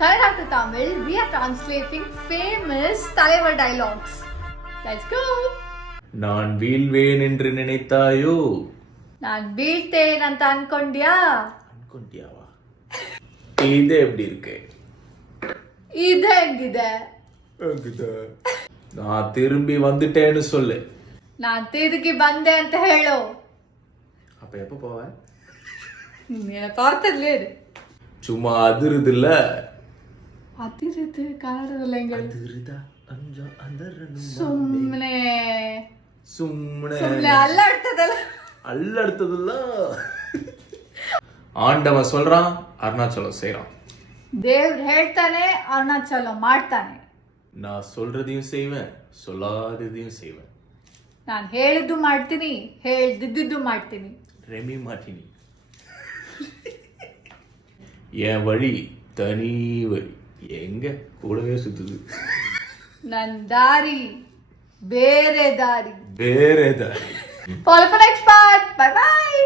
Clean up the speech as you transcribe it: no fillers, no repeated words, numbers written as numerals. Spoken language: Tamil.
Kannada to Tamil, we are translating famous Talaivar dialogues. Let's go! நான் வீழ்வேன் என்று நினைத்தாயோ? நான் வீழ்த்தேன் ಅಂತ ಅನ್ಕೊಂಡ್ಯಾ? ಅನ್ಕೊಂಡ್ಯಾವಾ? இது எப்படி இருக்கு? இது ಹೆಂಗಿದೆ? நான் திரும்பி வந்துட்டேன்னு சொல்லு. நான் ತಿರುಗಿ ಬಂದೆ ಅಂತ ಹೇಳು. அப்ப எப்ப போவ? எனக்கு ಅರ್ಥದ್ಲೇ ಇದೆ. சும்மா அதிருதுல்ல. அதிருது ಕನ್ನಡದಲ್ಲಿ ಹೆಂಗೆ? அதிருದಾ ಅಂಜ ಅಂದರನು ಸುಮ್ಮನೆ ಅಲ್ಲಾಡ್ತದಲ್ಲ. ஆண்டவன் சொல்றான், அருணாச்சலம் செய்றான். ದೇವ್ರು ಹೇಳ್ತಾನೆ, ಅರುಣಾಚಲ ಮಾಡ್ತಾನೆ. நான் சொல்றதையும் செய்வேன், சொல்லாததையும் செய்வேன். ನಾನು ಹೇಳಿದ್ದು ಮಾಡ್ತೀನಿ, ಹೇಳ್ದಿದ್ದು ಮಾಡ್ತೀನಿ. ரெமி மாட்டினி. என் வழி தனி வழி, எங்க கூடவே சுத்துது. ನನ್ನ ದಾರಿ ಬೇರೆ ದಾರಿ. ಬೇರೆ ದಾರಿ. Follow for next part. Bye bye.